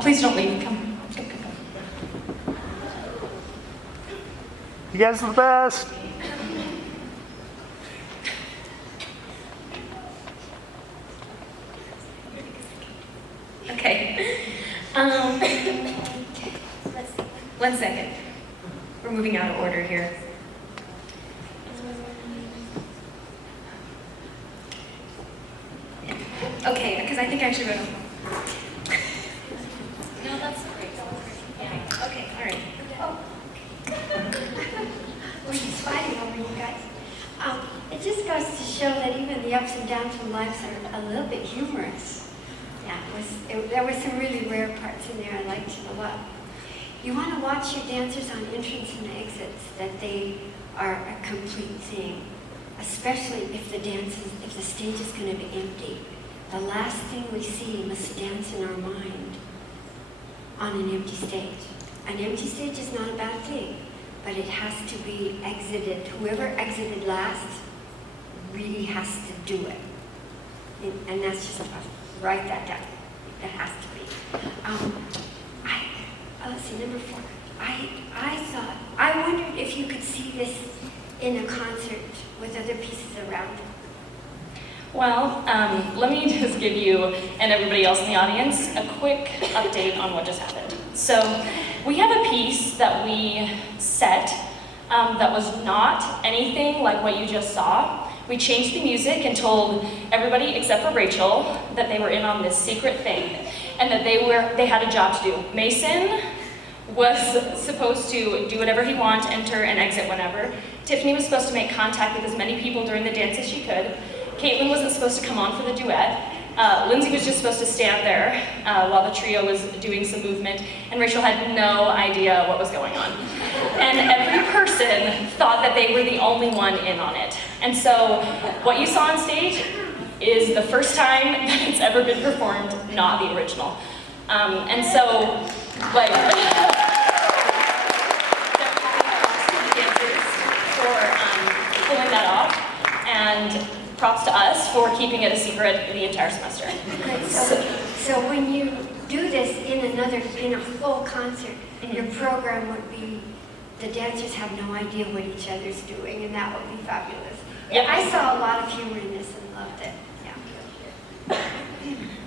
Please don't leave. Come. You guys are the best. Okay. Let's see. 1 second. We're moving out of order here. Okay, because I think I actually wrote them. No, that's great. Okay, all right. We're just fighting over you guys. It just goes to show that even the ups and downs of life are a little bit humorous. Yeah, there were some really rare parts in there I liked a lot. You want to watch your dancers on entrance and exits, that they are a complete thing. Especially if the stage is going to be empty. The last thing we see must dance in our mind on an empty stage. An empty stage is not a bad thing, but it has to be exited. Whoever exited last really has to do it. And that's just, write that down. It has to be. Let's see, number 4. I wondered if you could see this in a concert with other pieces around. Well, let me just give you and everybody else in the audience a quick update on what just happened. So we have a piece that we set that was not anything like what you just saw. We changed the music and told everybody except for Rachel that they were in on this secret thing and that they had a job to do. Mason was supposed to do whatever he wanted, enter and exit whenever. Tiffany was supposed to make contact with as many people during the dance as she could. Caitlin wasn't supposed to come on for the duet. Lindsay was just supposed to stand there while the trio was doing some movement, and Rachel had no idea what was going on. And every person thought that they were the only one in on it. And so what you saw on stage is the first time that it's ever been performed, not the original. And so, like, dancers for pulling that off, and props to us for keeping it a secret the entire semester. So when you do this in a full concert, your program would be, the dancers have no idea what each other's doing, and that would be fabulous. Yeah. I saw a lot of humor in this and loved it. Yeah.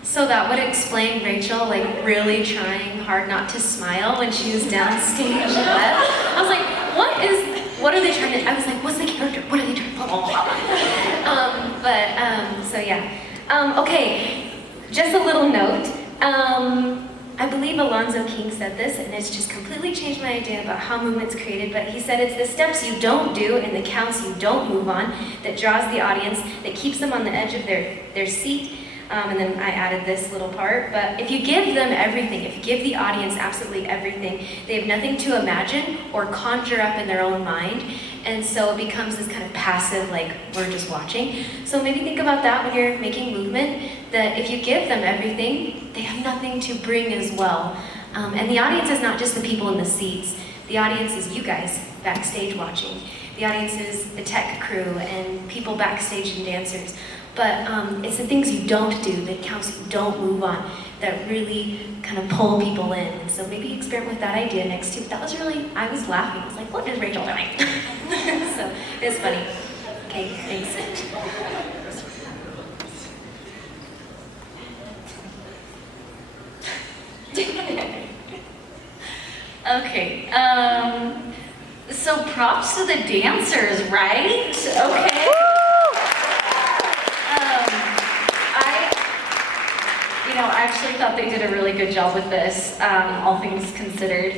So that would explain Rachel like really trying hard not to smile when she was downstage left. I was like, what are they trying to, I was like, what's the character? What are they trying to, blah, blah, blah. So yeah. Okay, just a little note. I believe Alonzo King said this, and it's just completely changed my idea about how movement's created, but he said it's the steps you don't do and the counts you don't move on that draws the audience, that keeps them on the edge of their seat. And then I added this little part, but if you give them everything, if you give the audience absolutely everything, they have nothing to imagine or conjure up in their own mind, and so it becomes this kind of passive, like, we're just watching. So maybe think about that when you're making movement, that if you give them everything, they have nothing to bring as well. And the audience is not just the people in the seats. The audience is you guys backstage watching. The audience is the tech crew and people backstage and dancers. But it's the things you don't do, the counts you don't move on, that really kind of pull people in. And so maybe experiment with that idea next too. That was really, I was laughing. I was like, what is Rachel doing? So it was funny. Okay, thanks. Okay, so props to the dancers, right? Okay. I actually thought they did a really good job with this, all things considered.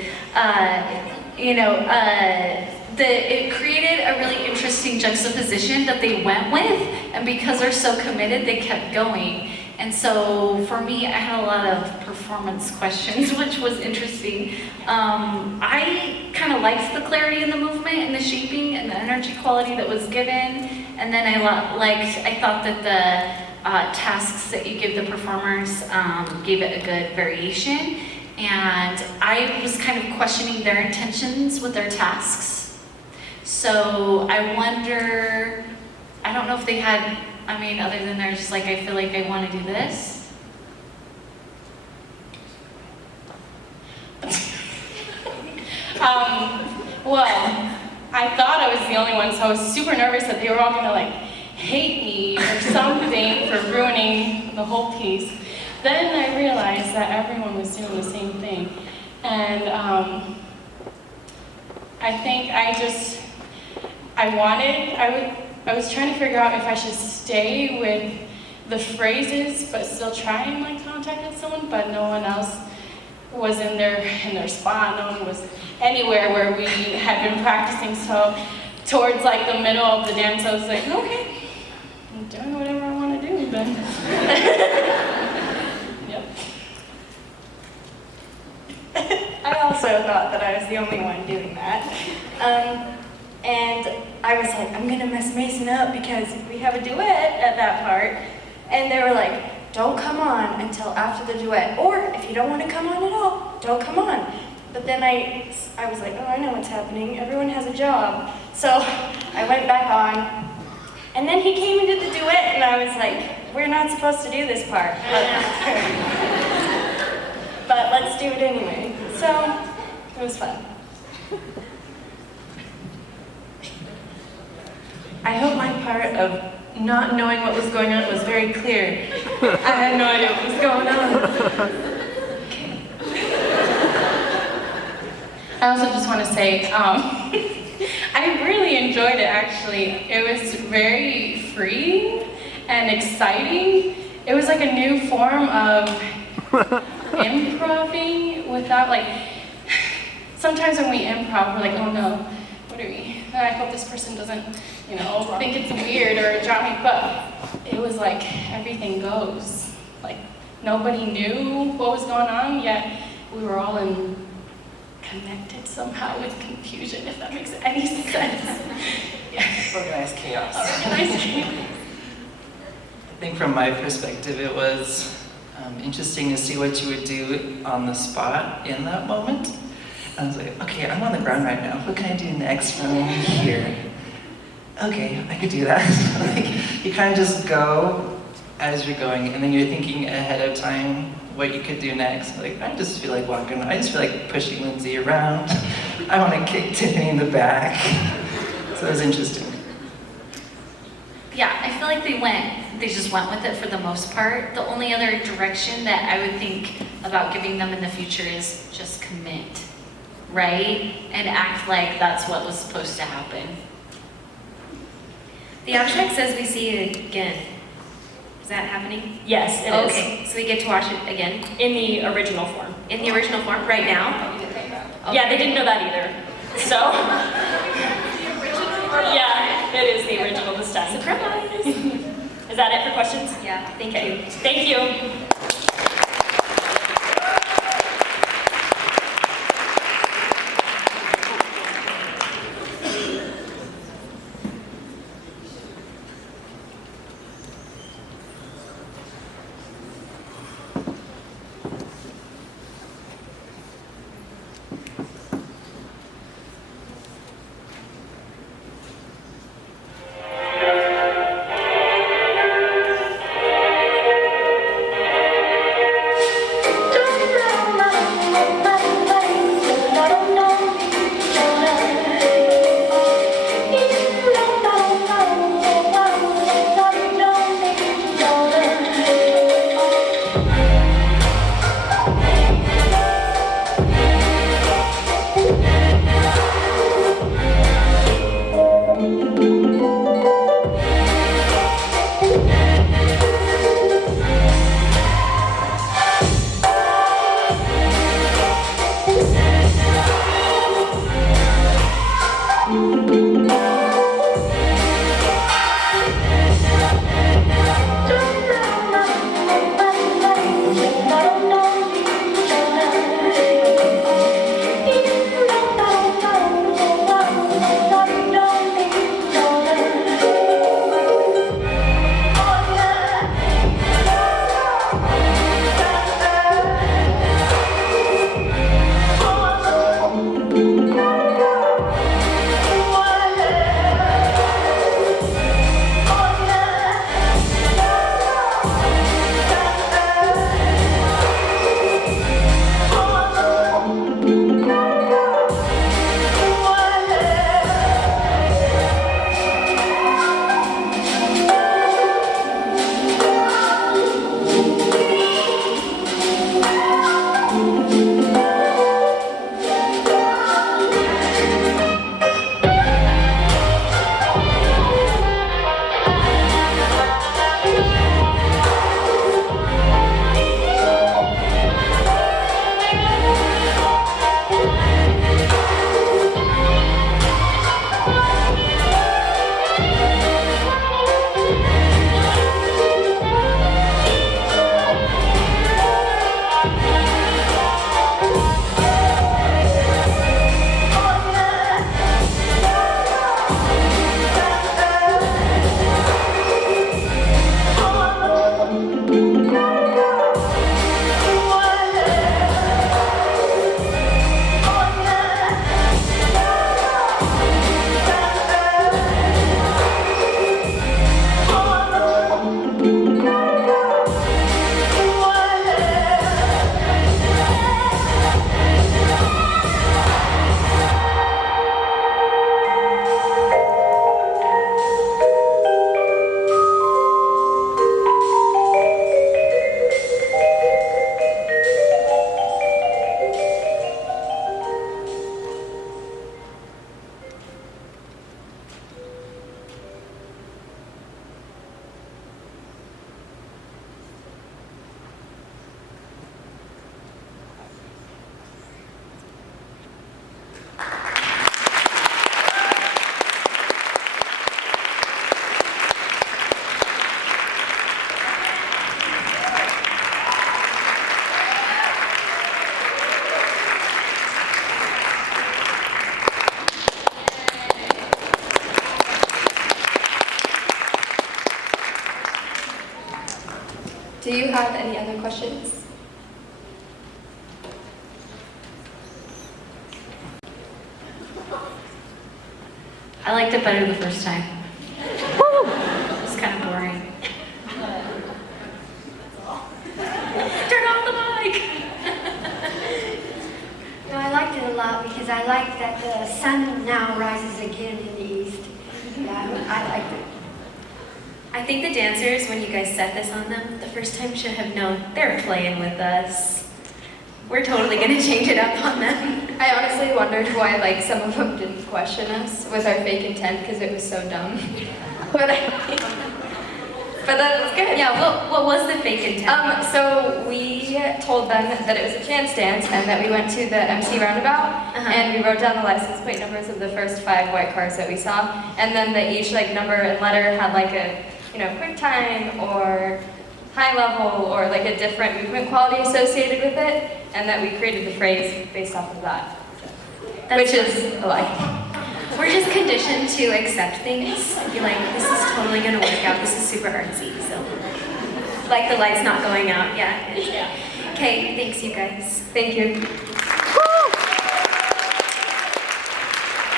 It created a really interesting juxtaposition that they went with, and because they're so committed, they kept going. And so for me, I had a lot of performance questions, which was interesting. I kind of liked the clarity in the movement and the shaping and the energy quality that was given. And then I thought that the tasks that you give the performers gave it a good variation. And I was kind of questioning their intentions with their tasks. So I wonder, I don't know if they had, other than they're just like, I feel like I want to do this. only one, so I was super nervous that they were all gonna like hate me or something for ruining the whole piece. Then I realized that everyone was doing the same thing. And I think I was trying to figure out if I should stay with the phrases but still try and like contact with someone, but no one else was in their spot. No one was anywhere where we had been practicing. So towards like the middle of the dance, I was like, okay, I'm doing whatever I want to do then. Yep. I also thought that I was the only one doing that. And I was like, I'm gonna mess Mason up because we have a duet at that part. And they were like, don't come on until after the duet. Or if you don't want to come on at all, don't come on. But then I was like, oh, I know what's happening. Everyone has a job. So I went back on. And then he came and did the duet, and I was like, we're not supposed to do this part. But let's do it anyway. So it was fun. I hope my part of not knowing what was going on was very clear. I had no idea what was going on. I also just want to say, I really enjoyed it actually. It was very freeing and exciting. It was like a new form of improv-ing without like, sometimes when we improv, we're like, oh no, what are we? I hope this person doesn't, think it's weird or drop me, but it was like everything goes. Like nobody knew what was going on, yet we were all connected somehow with confusion, if that makes any sense. Yeah. Organized chaos. Organized chaos. I think from my perspective, it was interesting to see what you would do on the spot in that moment. I was like, okay, I'm on the ground right now. What can I do next from here? Okay, I could do that. Like, you kind of just go as you're going, and then you're thinking ahead of time what you could do next. Like, I just feel like walking. I just feel like pushing Lindsay around. I want to kick Tiffany in the back. So it was interesting. Yeah, I feel like they just went with it for the most part. The only other direction that I would think about giving them in the future is just commit, right? And act like that's what was supposed to happen. The abstract says we see it again. Is that happening? Yes, it is. Okay, so we get to watch it again? In the original form. In the original form, right now? Yeah, they didn't know that either. So, yeah, it is the original this time. Surprise! Is that it for questions? Yeah, thank Okay, you. thank you. Do you have any other questions? I liked it better the first time. It was kind of boring. Turn off the mic! No, I liked it a lot because I liked that the sun now rises again in the east. Yeah, I liked it. I think the dancers, when you guys set this on them, the first time should have known they're playing with us. We're totally gonna change it up on them. I honestly wondered why like some of them didn't question us with our fake intent because it was so dumb. but that was good. Yeah, what was the fake intent? So we told them that it was a chance dance and that we went to the MC roundabout and we wrote down the license plate numbers of the first 5 white cars that we saw, and then that each like number and letter had like a quick time or high level or like a different movement quality associated with it, and that we created the phrase based off of that, which is a lie. We're just conditioned to accept things and be like, this is totally gonna work out, this is super artsy, so. Like the lights not going out, yeah. Okay, thanks you guys. Thank you.